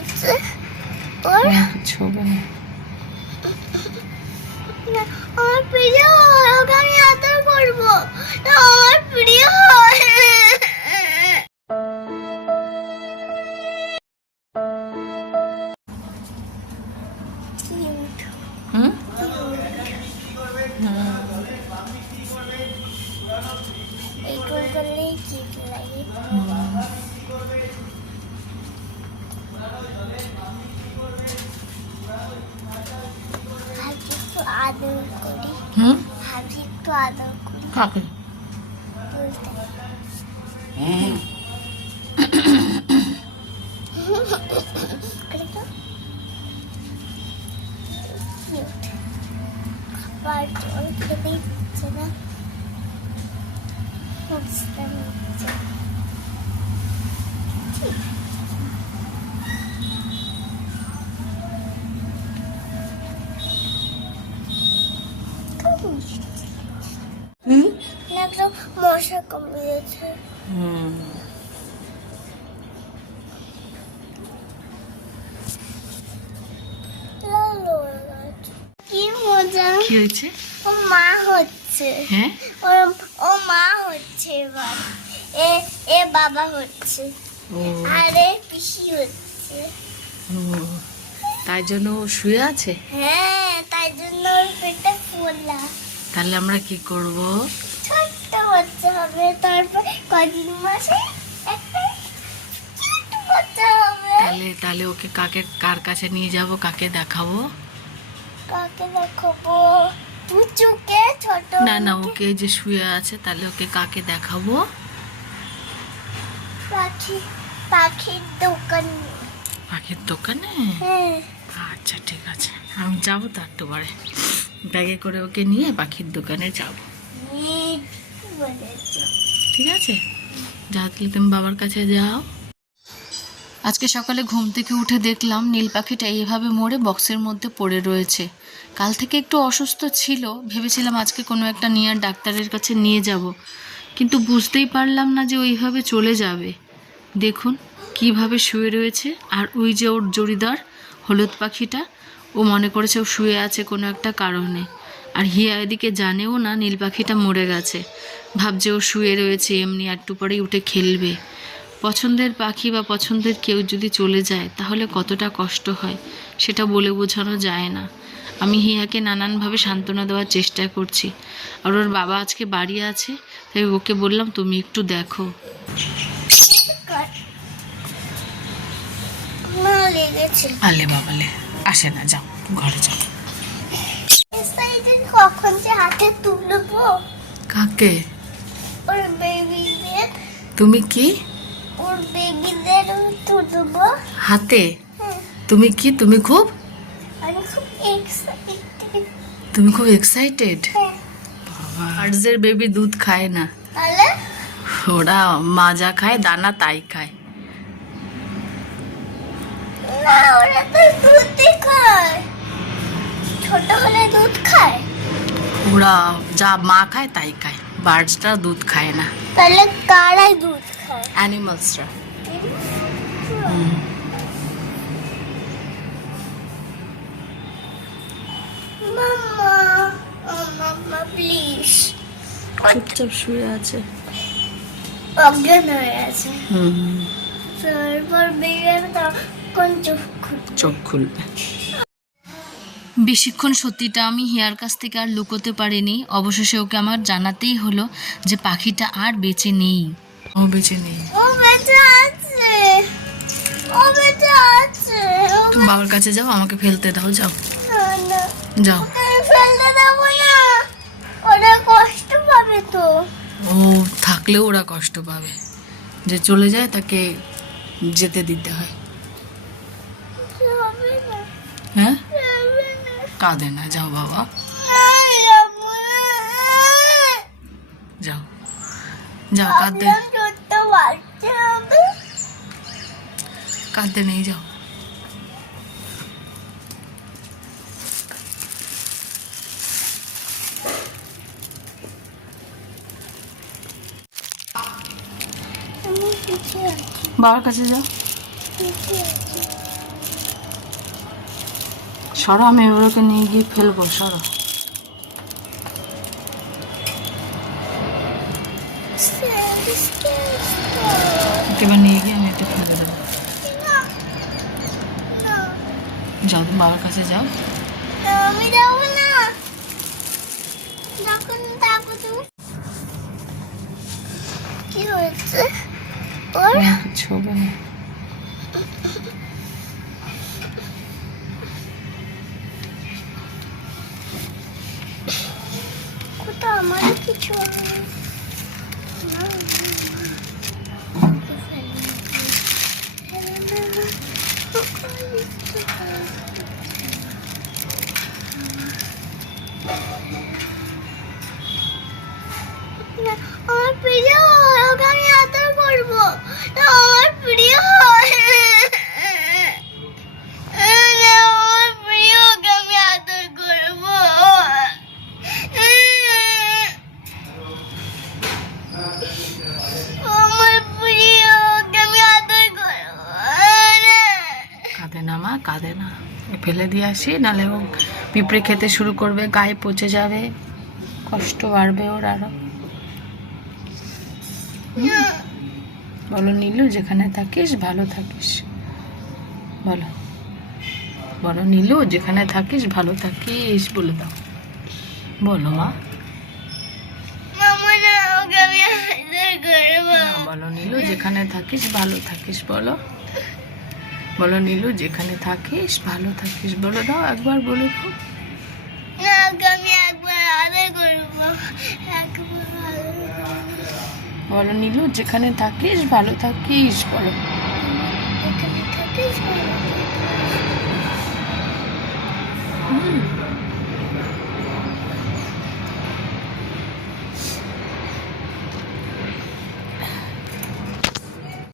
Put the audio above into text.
হয়েছে ওর? কিছু হবে না। আমার প্রিয় ওকে আমি আদর করবো। আমার প্রিয় হুম এইগুলো করলেই কিউট লাগে। ভাবছি একটু আদর করি, ভাবছি একটু আদর করি। কাকে? বলতে খাবার জল খেতেই দিচ্ছে না, বুঝতে নিচ্ছে। একটা মশা কামড়েছে। কি মজা! কি হয়েছে? ও মা হচ্ছে। হ্যাঁ, ও মা হচ্ছে এবার। এ বাবা হচ্ছে, ও আরে পিসি হচ্ছে। ও, তাই জন্য ও শুয়ে আছে। হ্যাঁ, তাই জন্য ওর পেটে ফোলা। তাহলে আমরা কি করব? ছোট্ট বাচ্চা হবে, তারপর কদিন মাসে একটা ছোট্ট বাচ্চা হবে। তাহলে ওকে কার কাছে নিয়ে যাব, কাকে দেখাবো? কাকে দেখাবো? পুচুকে, ছোট না, ওকে যে শুয়ে আছে, তাহলে ওকে কাকে দেখাবো? পাখির দোকান। পাখির দোকানে? হ্যাঁ, আচ্ছা ঠিক আছে, আমি যাবো তো একটু পরে, ব্যাগে করে ওকে নিয়ে পাখির দোকানে যাব। বলেছো। ঠিক আছে, যা, তাহলে তুমি বাবার কাছে যাও। আজকে সকালে ঘুম থেকে উঠে দেখলাম নীল পাখিটা এইভাবে মরে বক্সের মধ্যে পড়ে রয়েছে। কাল থেকে একটু অসুস্থ ছিল, ভেবেছিলাম আজকে কোনো একটা নিয়ার ডাক্তারের কাছে নিয়ে যাব, কিন্তু বুঝতেই পারলাম না যে ওইভাবে চলে যাবে। দেখুন কিভাবে শুয়ে রয়েছে, আর ওই যে ওর জড়িদার হলুদ পাখিটা, ও মনে করেছে ও শুয়ে আছে কোনো একটা কারণে, আর হিয়া এদিকে জানেও না নীল পাখিটা মরে গেছে, ভাবছে ও শুয়ে রয়েছে এমনি, একটু পরেই উঠে খেলবে। পছন্দের পাখি বা পছন্দের কেউ যদি চলে যায় তাহলে কতটা কষ্ট হয় সেটা বলে বোঝানো যায় না। আমি হিয়াকে নানানভাবে সান্ত্বনা দেওয়ার চেষ্টা করছি, আর ওর বাবা আজকে বাড়ি আছে, তাই ওকে বললাম তুমি একটু দেখো। মা লেগেছে। আলে বাবালে, আসে না, যাও ঘরে যাও। কখন যে হাতে তুলবো? কাকে? ওর বেবিদের। তুমি কি? ওর বেবিদের তুলবো হাতে? হ্যাঁ, তুমি কি? তুমি খুব এক্সাইটেড। এক্সাইটেড? হ্যাঁ, বার্ডসের বেবি দুধ খায় না, তাহলে ওরা মাজা খায়, দানা তাই খায়। না, ওরা তো দুধই খায়, ছোট হলে দুধ খায়। ওরা যা মা খায় তাই খায়, বার্ডসটা দুধ খায় না। তাহলে কারাই দুধ খায়? অ্যানিমালসরা। মাম্মা, ও মাম্মা প্লিজ। চুপচাপ শুয়ে আছে। অজ্ঞান হয়ে আছে, তারপর বেরিয়ে তখন চোখ খুলবে। বেশিক্ষণ সত্যিটা আমি হিয়ার কাছ থেকে আর লুকোতে পারিনি, অবশেষে ওকে আমার জানাতেই হলো যে পাখিটা আর বেঁচে নেই। ও বেঁচে নেই? ও বেঁচে আছে, ও বেঁচে আছে। তুমি বাবার কাছে যাও, আমাকে ফেলতে দাও, যাও না না, যাও। ওকে আমি ফেলতে দেবো না, ওরা কষ্ট পাবে তো। ও থাকলেও ওরা কষ্ট পাবে, যে চলে যায় তাকে যেতে দিতে হয়। হবে না, হ্যাঁ, হবে না। কাঁদে না, যাও বাবা, নাই যাবো না। যাও যাও, কাঁদতে ভাবলাম ছোট্ট বাচ্চা হবে। কাঁদতে নেই, যাও। আমি পিছিয়ে আছি, বাবার কাছে যাও। পিছিয়ে আছি। সরো, আমি এগুলোকে নিয়ে গিয়ে ফেলবো, সরো। এবার নিয়ে গিয়ে আমি এটা ফেলে দেবো। যাও, তুমি বাবার কাছে যাও। আমি যাবো না, যখন যাবো তুমি। কি হয়েছে ওর? কিছু হবে না। কোথাও আমার কিছু হয়নি। না, আমার প্রিয় ওকে আমি আদর করবো। আমার প্রিয় আমার প্রিয় ওকে আমি আদর করবো। আমার প্রিয় ওকে আমি আদর করবো। কাঁদে না মা, কাঁদে না। ফেলে দিয়ে আসি, নাহলে ও পিঁপড়ে খেতে শুরু করবে, গায়ে পচে যাবে, কষ্ট বাড়বে ওর আরো। বলো নীলু, যেখানে থাকিস ভালো থাকিস। বলো, বলো নীলু, যেখানে থাকিস ভালো থাকিস, বলে দাও। বলো মা। মামা না, ওকে আমি আদর করবো। বলো নীলু, যেখানে থাকিস ভালো থাকিস, বলো। বলো নীলু, যেখানে থাকিস ভালো থাকিস, বলে দাও, একবার বলে দাও। না, ওকে আমি একবার আদর করবো, একবার আদর করবো। বলো নীলু, যেখানে থাকিস ভালো থাকিস, বলো। এখানে থাকিস ভালো থাকিস।